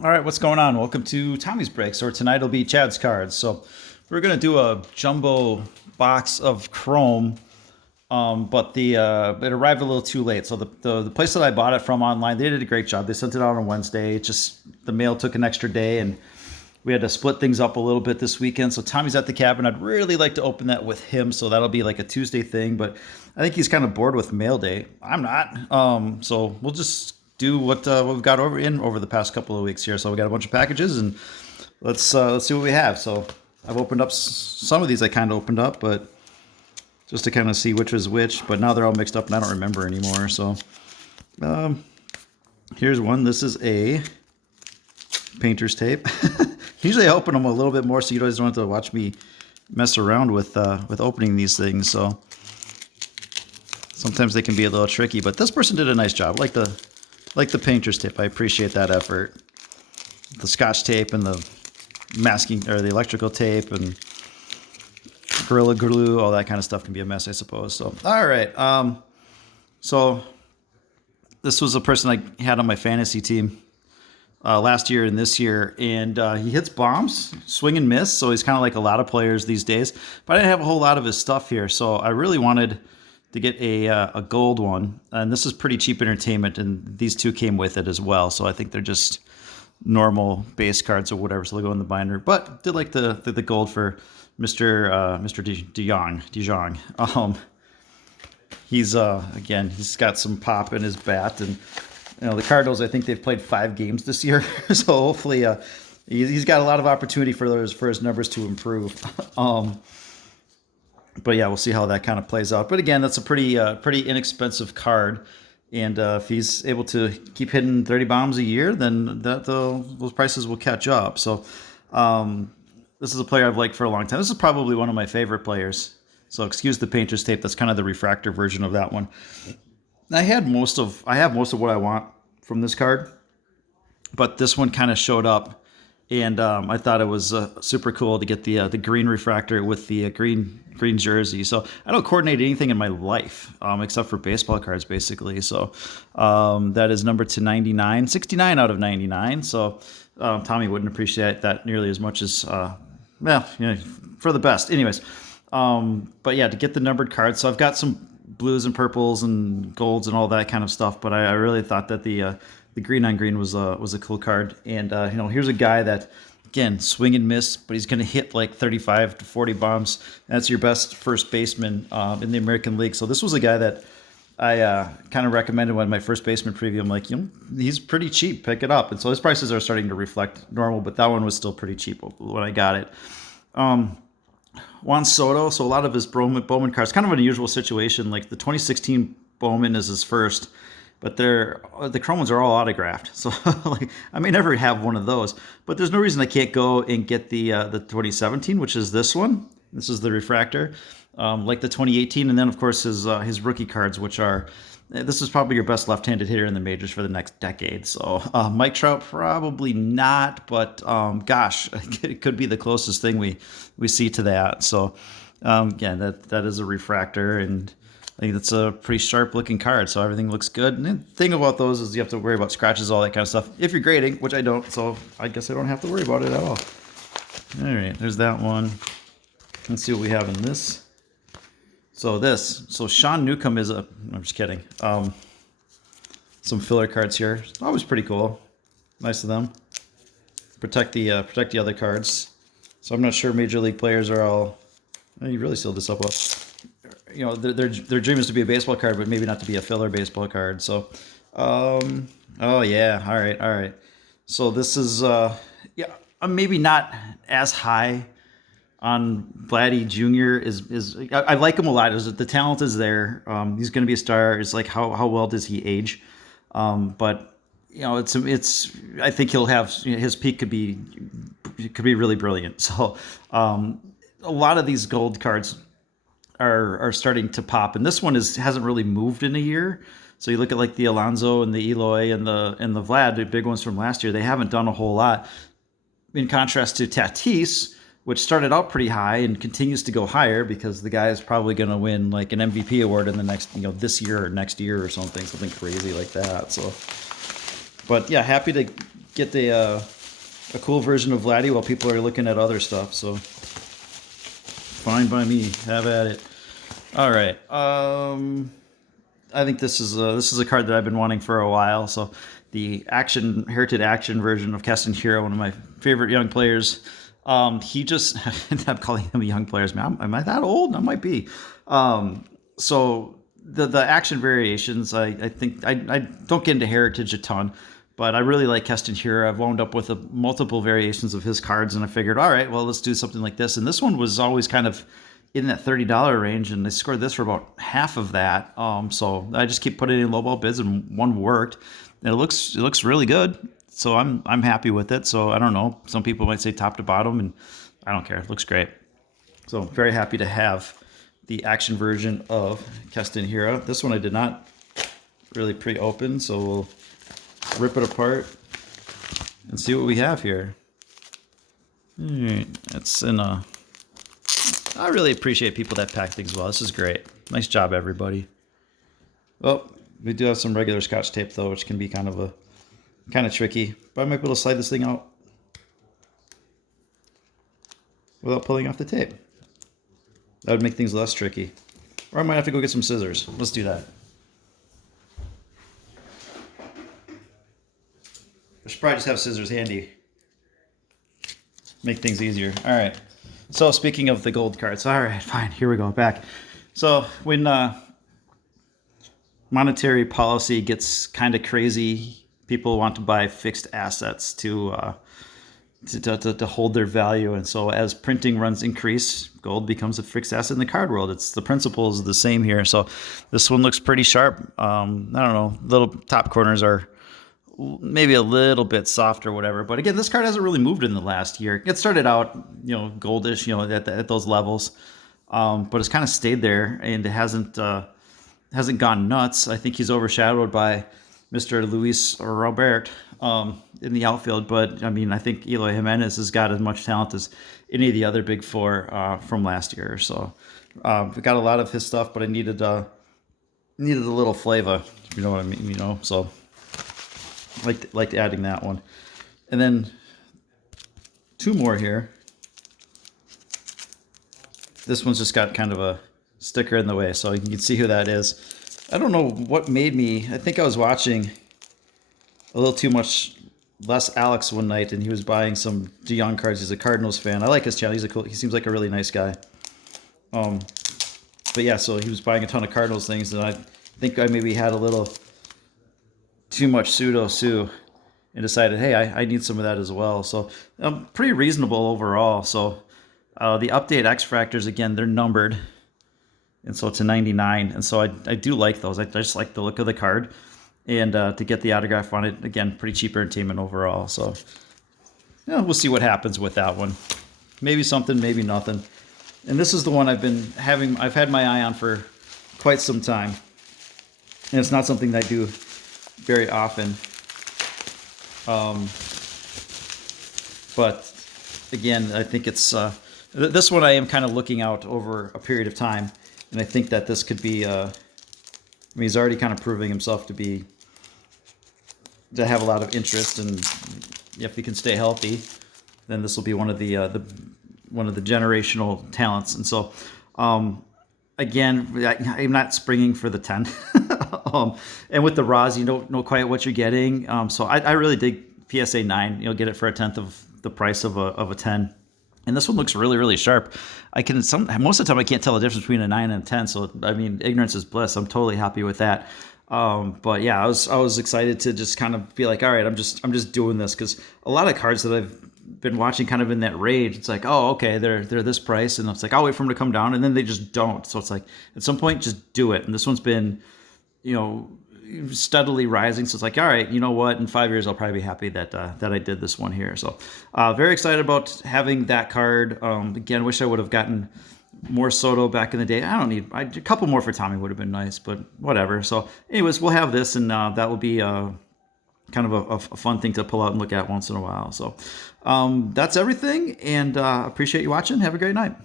All right, what's going on? Welcome to Tommy's Breaks, or tonight will be Chad's Cards. So we're gonna do a jumbo box of Chrome, but the it arrived a little too late. So the place that I bought it from online, they did a great job. They sent it out on Wednesday. It just the mail took an extra day, and we had to split things up a little bit this weekend. So Tommy's at the cabin. I'd really like to open that with him, so that'll be like a Tuesday thing. But I think he's kind of bored with mail day. I'm not. So we'll just do what we've got over the past couple of weeks here. So we got a bunch of packages, and let's see what we have. So I've opened up some of these. I kind of opened up, but just to kind of see which was which. But now they're all mixed up, and I don't remember anymore. So um, here's one. This is a painter's tape. Usually I open them a little bit more, so you guys don't have to watch me mess around with opening these things. So sometimes they can be a little tricky, but this person did a nice job. Like the painter's tape. I appreciate that effort. The Scotch tape and the masking or the electrical tape and Gorilla Glue, all that kind of stuff can be a mess, I suppose. So all right. So this was a person I had on my fantasy team last year and this year, and he hits bombs, swing and miss. So he's kind of like a lot of players these days. But I didn't have a whole lot of his stuff here, so I really wanted to get a gold one, and this is pretty cheap entertainment, and these two came with it as well. So I think they're just normal base cards or whatever, so they'll go in the binder. But did like the gold for Mr. De Jong. He's again, he's got some pop in his bat, and the Cardinals, I think they've played 5 games this year, so hopefully he's got a lot of opportunity for his numbers to improve. But yeah, we'll see how that kind of plays out. But again, that's a pretty inexpensive card, and if he's able to keep hitting 30 bombs a year, then those prices will catch up. So this is a player I've liked for a long time. This is probably one of my favorite players. So excuse the painter's tape. That's kind of the refractor version of that one. I have most of what I want from this card, but this one kind of showed up, and I thought it was super cool to get the green refractor with the green jersey. So I don't coordinate anything in my life except for baseball cards, basically. So that is number to 99, 69 out of 99. So Tommy wouldn't appreciate that nearly as much as for the best. Anyways, but yeah, to get the numbered cards. So I've got some blues and purples and golds and all that kind of stuff, but I really thought that the green on green was a cool card. And here's a guy that, again, swing and miss, but he's going to hit like 35 to 40 bombs. That's your best first baseman in the American League. So this was a guy that I kind of recommended when my first baseman preview. I'm like, he's pretty cheap, pick it up. And so his prices are starting to reflect normal, but that one was still pretty cheap when I got it. Juan Soto, so a lot of his Bowman cards, kind of an unusual situation. Like the 2016 Bowman is his first, but the Chrome ones are all autographed. So like I may never have one of those, but there's no reason I can't go and get the 2017, which is this one. This is the refractor, like the 2018, and then of course his rookie cards, which are. This is probably your best left-handed hitter in the majors for the next decade. So Mike Trout, probably not, but gosh, it could be the closest thing we see to that. So again, that is a refractor, and I think that's a pretty sharp-looking card. So everything looks good. And the thing about those is you have to worry about scratches, all that kind of stuff. If you're grading, which I don't, so I guess I don't have to worry about it at all. All right, there's that one. Let's see what we have in this. So Sean Newcomb is I'm just kidding. Some filler cards here. Always pretty cool. Nice of them. Protect the other cards. So I'm not sure Major League players are all. You really sealed this up well. Their dream is to be a baseball card, but maybe not to be a filler baseball card. So, oh yeah, all right. So this is I'm maybe not as high on Vladdy Jr. is I like him a lot. The talent is there. He's going to be a star. It's like how well does he age? But it's I think he'll have his peak could be really brilliant. So a lot of these gold cards are starting to pop, and this one hasn't really moved in a year. So you look at like the Alonso and the Eloy and the Vlad, the big ones from last year. They haven't done a whole lot. In contrast to Tatis, which started out pretty high and continues to go higher because the guy is probably going to win like an MVP award in the next, this year or next year or something crazy like that. So, but yeah, happy to get a cool version of Vladdy while people are looking at other stuff. So fine by me. Have at it. All right. I think this is a card that I've been wanting for a while. So the Heritage Action version of Keston Hiura, one of my favorite young players. He just I'm calling him a young players. Man, am I that old? I might be. So the action variations, I think I don't get into Heritage a ton, but I really like Keston Hiura. I've wound up with multiple variations of his cards, and I figured, all right, well, let's do something like this. And this one was always kind of in that $30 range, and I scored this for about half of that. So I just keep putting in lowball bids, and one worked, and it looks really good. So I'm happy with it. So I don't know. Some people might say top to bottom, and I don't care. It looks great. So very happy to have the action version of Keston Hiura. This one I did not really pre-open, so we'll rip it apart and see what we have here. All right, it's in a. I really appreciate people that pack things well. This is great. Nice job, everybody. Oh, we do have some regular Scotch tape though, which can be kind of tricky. But I might be able to slide this thing out without pulling off the tape. That would make things less tricky. Or I might have to go get some scissors. Let's do that. I should probably just have scissors handy. Make things easier. All right. So speaking of the gold cards, all right, fine. Here we go. Back. So when monetary policy gets kind of crazy, people want to buy fixed assets to hold their value, and so as printing runs increase, gold becomes a fixed asset in the card world. It's the principle is the same here. So this one looks pretty sharp. I don't know, little top corners are maybe a little bit soft or whatever, but again, this card hasn't really moved in the last year. It started out goldish, at those levels, but it's kind of stayed there, and it hasn't gone nuts. I think he's overshadowed by Mr. Luis Robert in the outfield, but I mean, I think Eloy Jimenez has got as much talent as any of the other big four from last year. So we got a lot of his stuff, but I needed a little flavor, if you know what I mean. So liked adding that one, and then two more here. This one's just got kind of a sticker in the way, so you can see who that is. I don't know what made me. I think I was watching a little too much Les Alex one night, and he was buying some DeYoung cards. He's a Cardinals fan. I like his channel. He seems like a really nice guy. But yeah, so he was buying a ton of Cardinals things, and I think I maybe had a little too much pseudo Sue and decided, hey, I need some of that as well. So pretty reasonable overall. So the update X Fractors, again, they're numbered, and so it's a 99, and so I do like those. I just like the look of the card, and to get the autograph on it, again, pretty cheap entertainment overall. So yeah, we'll see what happens with that one. Maybe something, maybe nothing. And this is the one I've had my eye on for quite some time, and it's not something that I do very often. But again, I think it's this one I am kind of looking out over a period of time, and I think that this could be. I mean, he's already kind of proving himself to have a lot of interest, and if he can stay healthy, then this will be one of the generational talents. And so, again, I'm not springing for the 10. And with the Raws, you don't know quite what you're getting. So I really dig PSA 9. You'll get it for a tenth of the price of a 10. And this one looks really, really sharp. Most of the time I can't tell the difference between a 9 and a 10. So I mean, ignorance is bliss. I'm totally happy with that. But yeah, I was excited to just kind of be like, all right, I'm just doing this, because a lot of cards that I've been watching kind of in that range, it's like, oh, okay, they're this price, and it's like, I'll wait for them to come down, and then they just don't. So it's like, at some point, just do it. And this one's been, steadily rising. So it's like, all right, you know what? In 5 years, I'll probably be happy that I did this one here. So very excited about having that card. Again, wish I would have gotten more Soto back in the day. A couple more for Tommy would have been nice, but whatever. So anyways, we'll have this, and that will be kind of a fun thing to pull out and look at once in a while. So that's everything, and appreciate you watching. Have a great night.